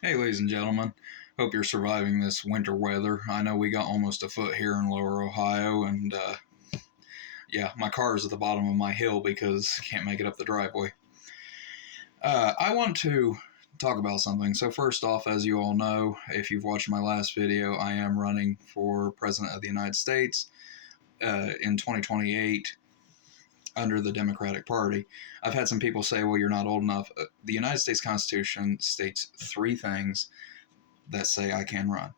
Hey, ladies and gentlemen. Hope you're surviving this winter weather. I know we got almost a foot here in lower Ohio, and yeah, my car is at the bottom of my hill because I can't make it up the driveway. I want to talk about something. So, first off, as you all know, if you've watched my last video, I am running for President of the United States in 2028 under the Democratic Party. I've had some people say, well, you're not old enough. The United States Constitution states three things that say I can run.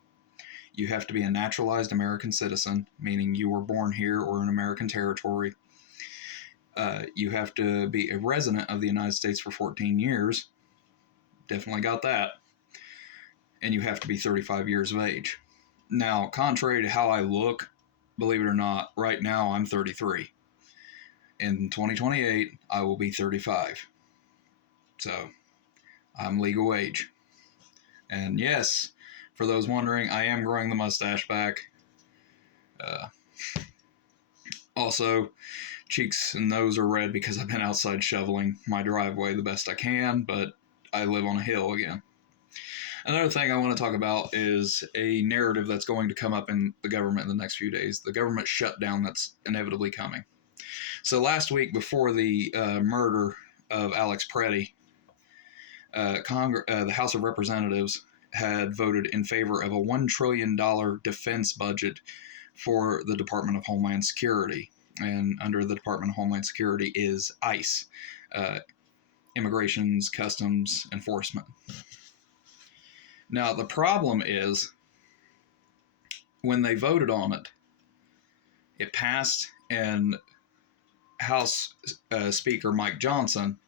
You have to be a naturalized American citizen, meaning you were born here or in American territory. You have to be a resident of the United States for 14 years. Definitely got that. And you have to be 35 years of age. Now, contrary to how I look, believe it or not, right now I'm 33. In 2028, I will be 35. So, I'm legal age. And yes, for those wondering, I am growing the mustache back. Also, cheeks and nose are red because I've been outside shoveling my driveway the best I can, but I live on a hill again. Another thing I want to talk about is a narrative that's going to come up in the government in the next few days, the government shutdown that's inevitably coming. So last week, before the murder of Alex Preddy, the House of Representatives had voted in favor of a $1 trillion defense budget for the Department of Homeland Security. And under the Department of Homeland Security is ICE, Immigrations, Customs Enforcement. Now, the problem is when they voted on it, it passed, and House Speaker Mike Johnson,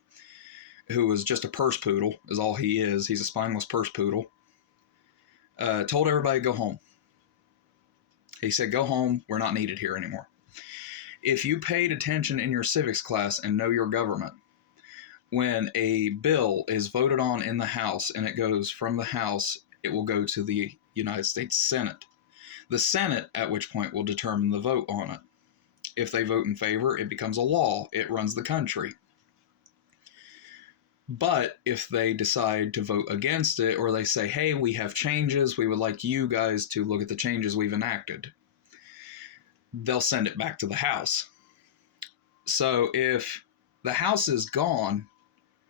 who was just a purse poodle, is all he is. He's a spineless purse poodle. Told everybody to go home. He said, go home. We're not needed here anymore. If you paid attention in your civics class and know your government, when a bill is voted on in the House and it goes from the House, it will go to the United States Senate. The Senate, at which point, will determine the vote on it. If they vote in favor, it becomes a law. It runs the country. But if they decide to vote against it, or they say, hey, we have changes, we would like you guys to look at the changes we've enacted, they'll send it back to the House. So if the House is gone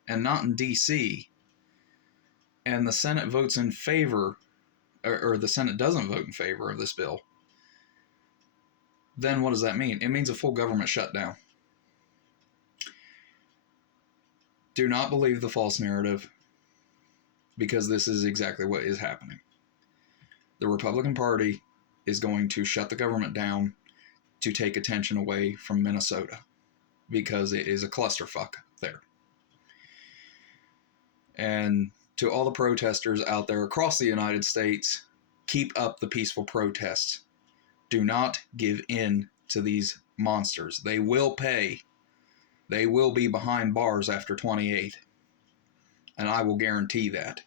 and not in D.C., and the Senate votes in favor, or the Senate doesn't vote in favor of this bill, then what does that mean? It means a full government shutdown. Do not believe the false narrative, because this is exactly what is happening. The Republican Party is going to shut the government down to take attention away from Minnesota, because it is a clusterfuck there. And to all the protesters out there across the United States, keep up the peaceful protests. Do not give in to these monsters. They will pay. They will be behind bars after 28. And I will guarantee that.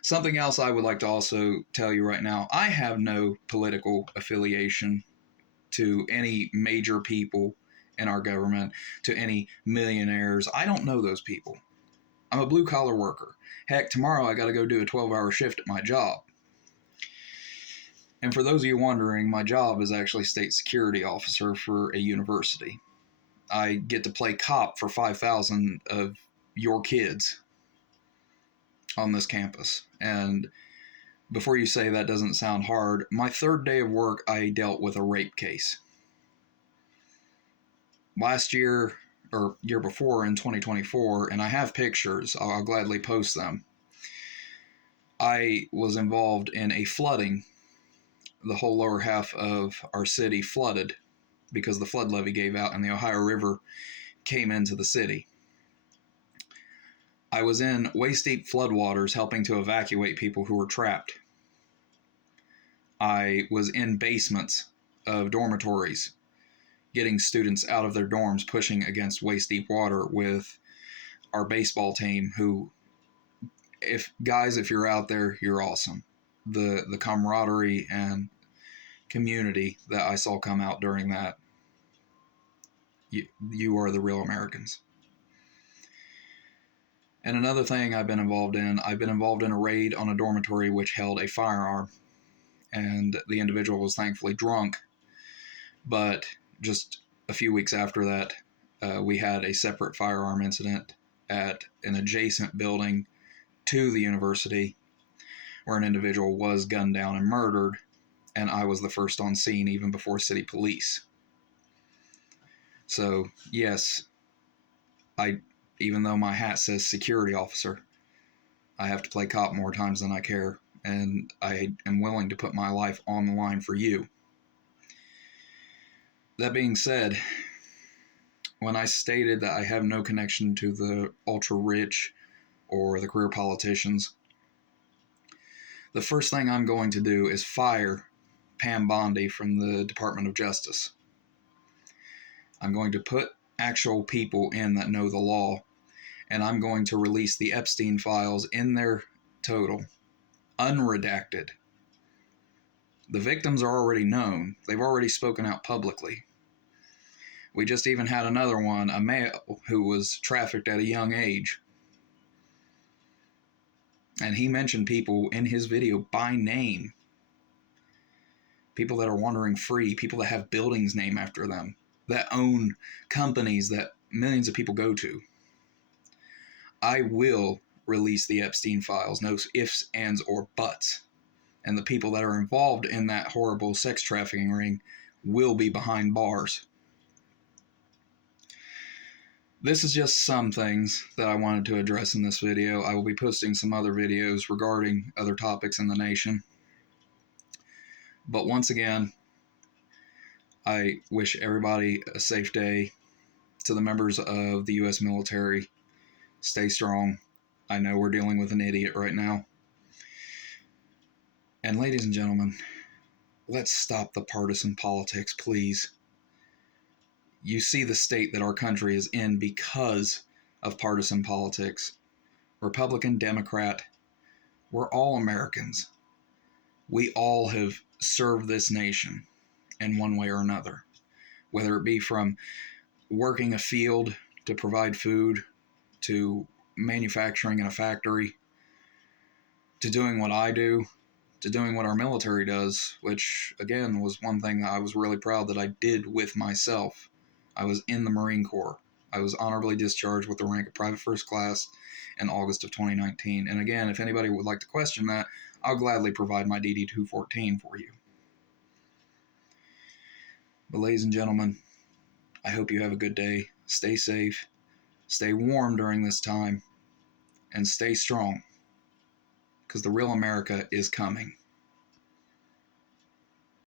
Something else I would like to also tell you right now, I have no political affiliation to any major people in our government, to any millionaires. I don't know those people. I'm a blue-collar worker. Heck, tomorrow I got to go do a 12-hour shift at my job. And for those of you wondering, my job is actually state security officer for a university. I get to play cop for 5,000 of your kids on this campus. And before you say that doesn't sound hard, my third day of work, I dealt with a rape case. Last year, or year before in 2024, and I have pictures, I'll gladly post them, I was involved in a flooding. The whole lower half of our city flooded because the flood levee gave out and the Ohio River came into the city. I was in waist-deep floodwaters helping to evacuate people who were trapped. I was in basements of dormitories getting students out of their dorms, pushing against waist-deep water with our baseball team who, if you're out there, you're awesome. The camaraderie and community that I saw come out during that, you are the real Americans. And another thing I've been involved in a raid on a dormitory which held a firearm. And the individual was thankfully drunk. But just a few weeks after that, we had a separate firearm incident at an adjacent building to the university where an individual was gunned down and murdered, and I was the first on scene even before city police. So, yes, even though my hat says security officer, I have to play cop more times than I care, and I am willing to put my life on the line for you. That being said, when I stated that I have no connection to the ultra-rich or the career politicians, the first thing I'm going to do is fire Pam Bondi from the Department of Justice. I'm going to put actual people in that know the law, and I'm going to release the Epstein files in their total, unredacted. The victims are already known. They've already spoken out publicly. We just even had another one, a male who was trafficked at a young age. And he mentioned people in his video by name. People that are wandering free, people that have buildings named after them, that own companies that millions of people go to. I will release the Epstein files, no ifs, ands, or buts. And the people that are involved in that horrible sex trafficking ring will be behind bars. This is just some things that I wanted to address in this video. I will be posting some other videos regarding other topics in the nation. But once again, I wish everybody a safe day. To the members of the U.S. military, stay strong. I know we're dealing with an idiot right now. And ladies and gentlemen, let's stop the partisan politics, please. You see the state that our country is in because of partisan politics. Republican, Democrat, we're all Americans. We all have served this nation in one way or another, whether it be from working a field to provide food, to manufacturing in a factory, to doing what I do, to doing what our military does, which, again, was one thing that I was really proud that I did with myself. I was in the Marine Corps. I was honorably discharged with the rank of Private First Class in August of 2019. And again, if anybody would like to question that, I'll gladly provide my DD-214 for you. But ladies and gentlemen, I hope you have a good day. Stay safe, stay warm during this time, and stay strong, because the real America is coming.